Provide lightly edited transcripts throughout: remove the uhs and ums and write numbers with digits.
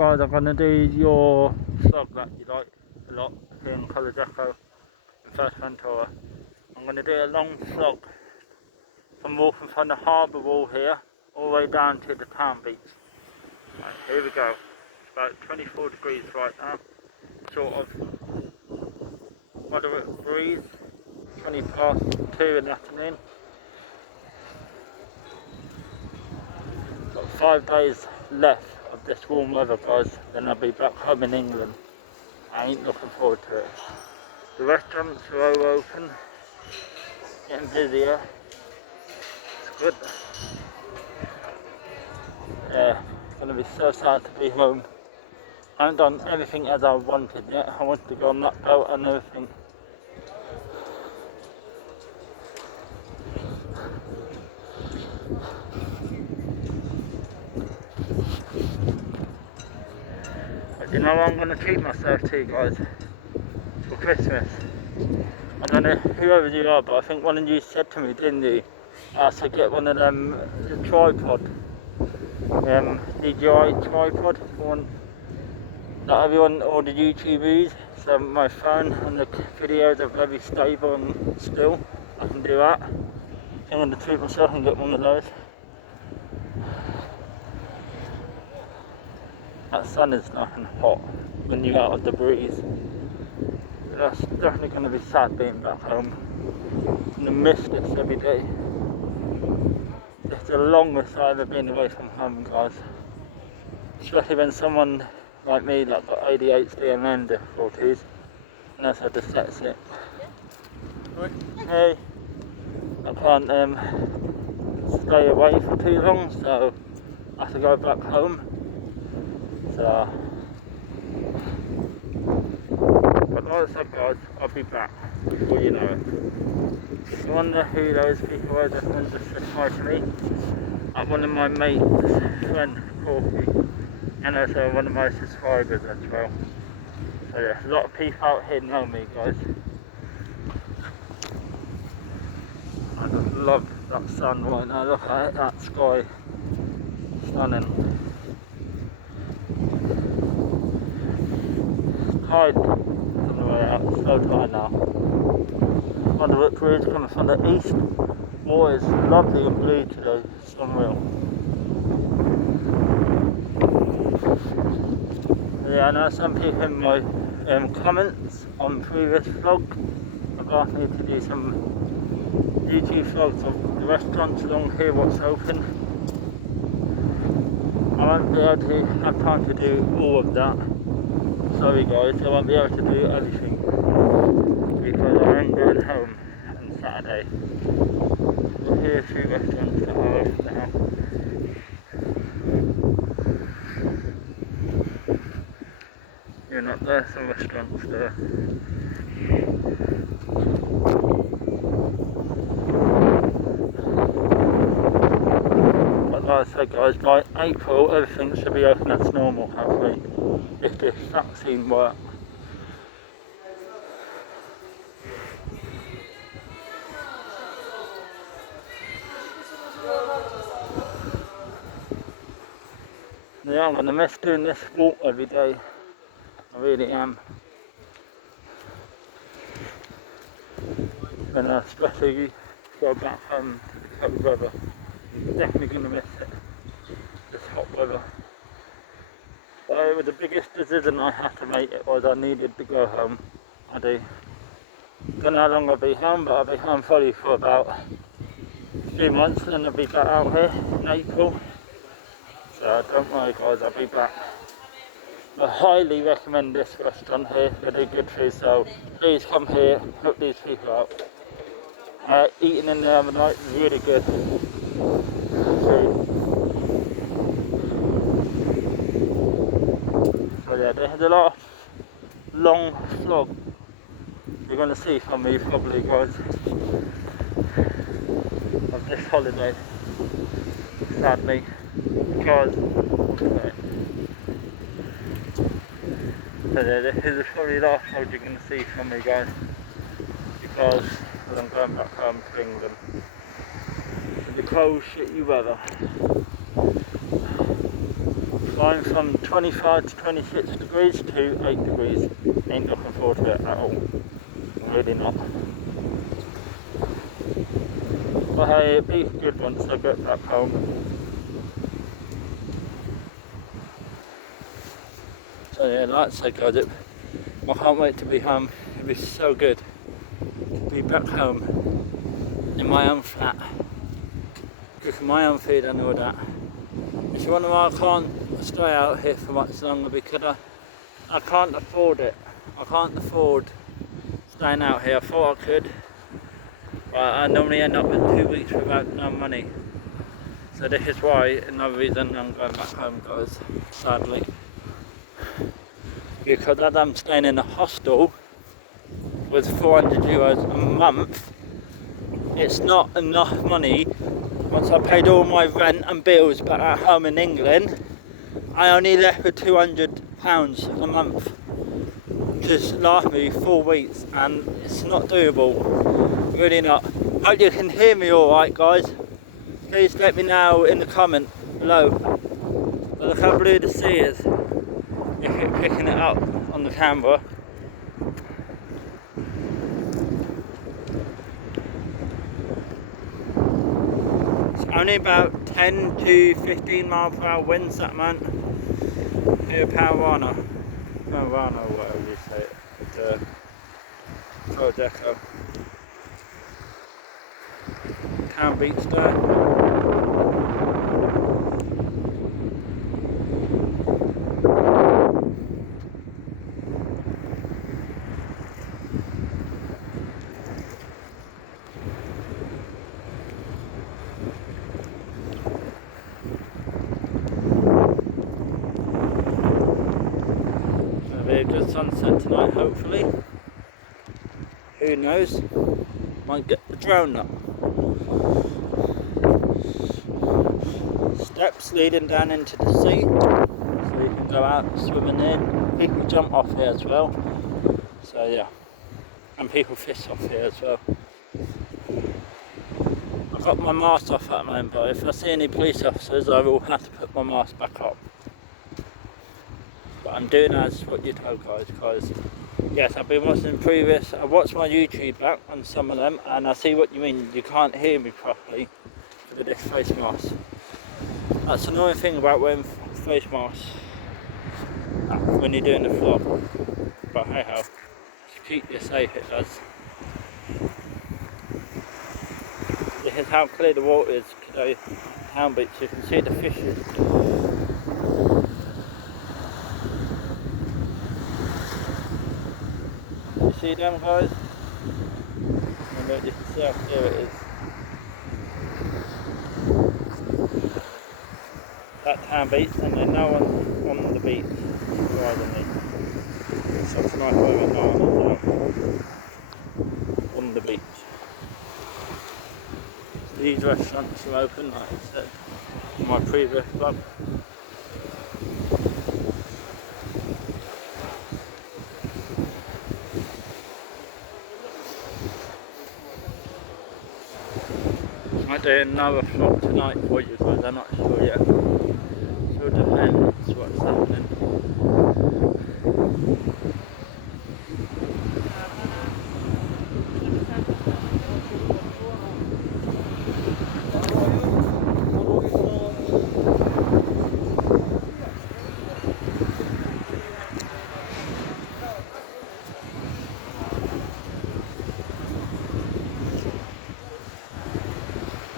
guys, I'm going to do your vlog that you like a lot here in Colorado in Fuerteventura. I'm going to do a long vlog from walking from the harbour wall here all the way down to the town beach. Right, here we go. It's about 24 degrees right now, sort of moderate breeze, 20 past 2 in the afternoon. Got 5 days left of this warm weather, guys, then I'll be back home in England. I ain't looking forward to it. The restaurants are all open, getting busier. It's good. Yeah, it's going to be so sad to be home. I haven't done everything as I wanted yet. I wanted to go on that boat and everything. But you know what I'm going to treat myself to, guys, for Christmas? I don't know whoever you are, but I think one of you said to me, didn't you? I should get one of them, the tripod, DJI tripod, one that everyone, all the YouTubers, so my phone and the videos are very stable and still. I can do that. I'm going to treat myself and get one of those. That sun is nice and hot when you're out of the breeze. That's definitely going to be sad being back home. I'm going to miss this every day. It's the longest I've ever been away from home, guys. Especially when someone like me that got ADHD and learning difficulties, and that's how dyslexic. Hey, I can't stay away for too long, so I have to go back home. So, but like I said, guys, I'll be back before you know it. If you wonder who those people are that just said hi to me, I'm one of my mates' friend, Corky, and also one of my subscribers as well. So yeah, a lot of people out here know me, guys. I just love that sun right now. Look at it, that sky, stunning. Tide on the way out, it's so tired now. Moderate breeze coming from the east. Water is lovely and blue today, it's unreal. Yeah, I know some people in my comments on previous vlogs have asked me to do some YouTube vlogs of the restaurants along here, what's open. I won't be able to have time to do all of that. Sorry guys, I won't be able to do everything because I am going home on Saturday. Here are a few restaurants that are open now. You're not there, some restaurants there. But like I said, guys, by April everything should be open as normal, hopefully, if this vaccine works. Yeah, I'm going to miss doing this walk every day. I really am. And especially go back home to the cold weather. I'm definitely going to miss it. This hot weather. So the biggest decision I had to make it was I needed to go home. I do. Don't know how long I'll be home, but I'll be home probably for about 3 months, and then I'll be back out here in April. So don't worry guys, I'll be back. I highly recommend this restaurant here, they do good food, so please come here, look these people up. Eating in there the night is really good food. So yeah, there's a lot of long vlog you're going to see from me probably, guys, of this holiday, sadly, because so yeah, this is probably the last vlog you're going to see from me, guys, because I'm going back home to England in the cold shitty weather. going from 25 to 26 degrees to 8 degrees. Ain't looking forward to it at all. Really not. But hey, it'll be good once I get back home. So yeah, like I said guys, I can't wait to be home. It'll be so good to be back home in my own flat, cooking my own food and all that. If you wonder why I can't stay out here for much longer, because I can't afford it. I can't afford staying out here. I thought I could, but I normally end up with 2 weeks without no money. So this is why, another reason I'm going back home guys, sadly. Because as I'm staying in a hostel with €400 a month, it's not enough money. Once I paid all my rent and bills back at home in England, I only left with £200 a month to last me 4 weeks, and it's not doable, really not. Hope you can hear me alright guys. Please let me know in the comment below. Look how blue the sea is, if you're picking it up on the camera. It's only about 10 to 15 mile per hour winds at the moment here at Panorama, or whatever you say it, at Prodeco. Town beach there. A good sunset tonight, hopefully. Who knows? Might get the drone up. Steps leading down into the sea, so you can go out swimming in. People jump off here as well. So yeah, and people fish off here as well. I've got my mask off at the moment, but if I see any police officers, I will have to put my mask back up. But I'm doing as what you're told guys, because yes, I've been watching previous, I watched my YouTube back on some of them, and I see what you mean, you can't hear me properly with this face mask. That's the annoying thing about wearing face masks when you're doing the vlog, but hey ho, to keep you safe it does. This is how clear the water is today, Town Beach, you can see the fishes. You see them guys? And then you can see how clear it is. That Town Beach, and then no one's on the beach rather than me. So it's nice weather, no one is on the beach. So these restaurants are open, like I said in my previous vlog. I might do another vlog tonight for you guys, I'm not sure yet. So it depends what's happening.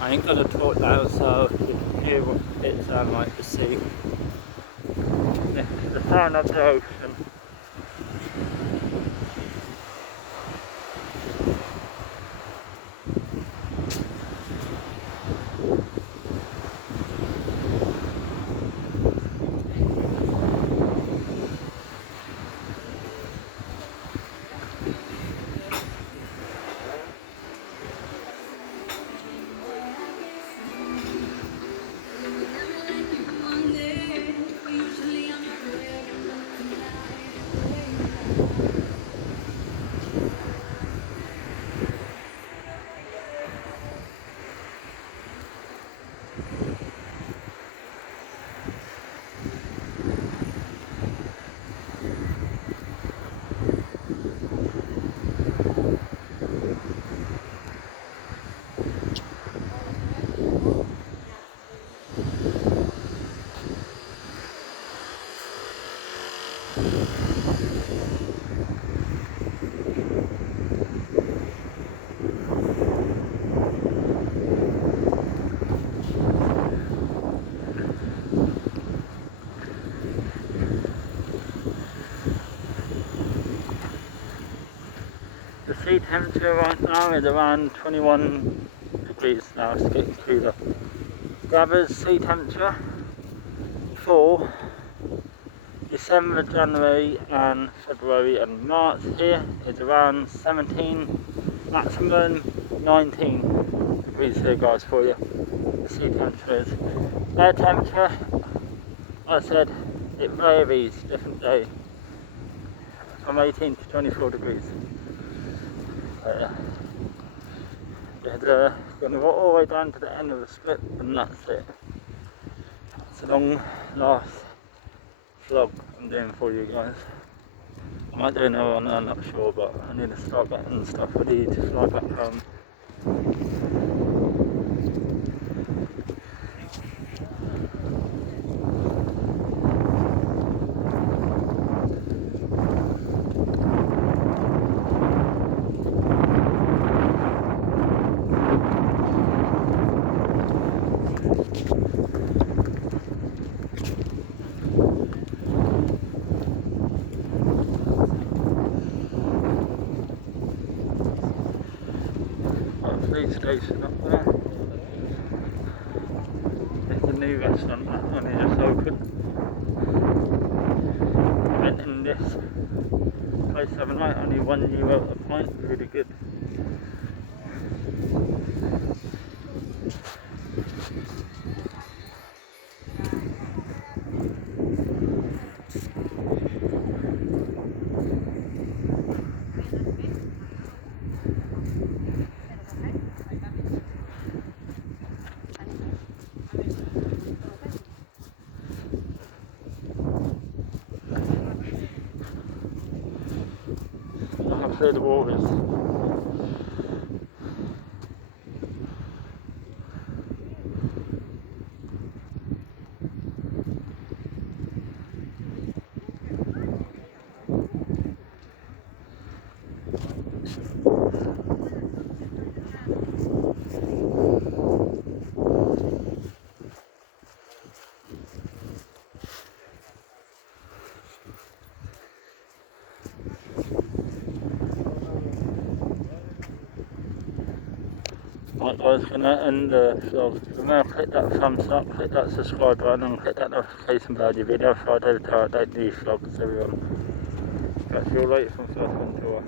I ain't gonna talk loud so you can hear what it sounds like to sea. The sound of the ocean. The sea temperature right now is around 21 degrees now, it's getting cooler. Gathered sea temperature for December, January and February and March here is around 17, maximum 19 degrees here guys for you. The sea temperature is. Air temperature, I said, it varies different day from 18 to 24 degrees. Going to go all the way down to the end of the split and that's it. It's a long last vlog I'm doing for you guys. I might do another one, I'm not sure, but I need to start getting stuff ready to fly back home. Police station up there. It's a new restaurant that only just opened. Went in this place the other night, only €1 a pint, really good. I'll say the waters. Right guys, gonna end the vlog. Remember, click that thumbs up, click that subscribe button and click that notification bell of your video so I don't update these vlogs everyone. Catch you all later from Fuerteventura.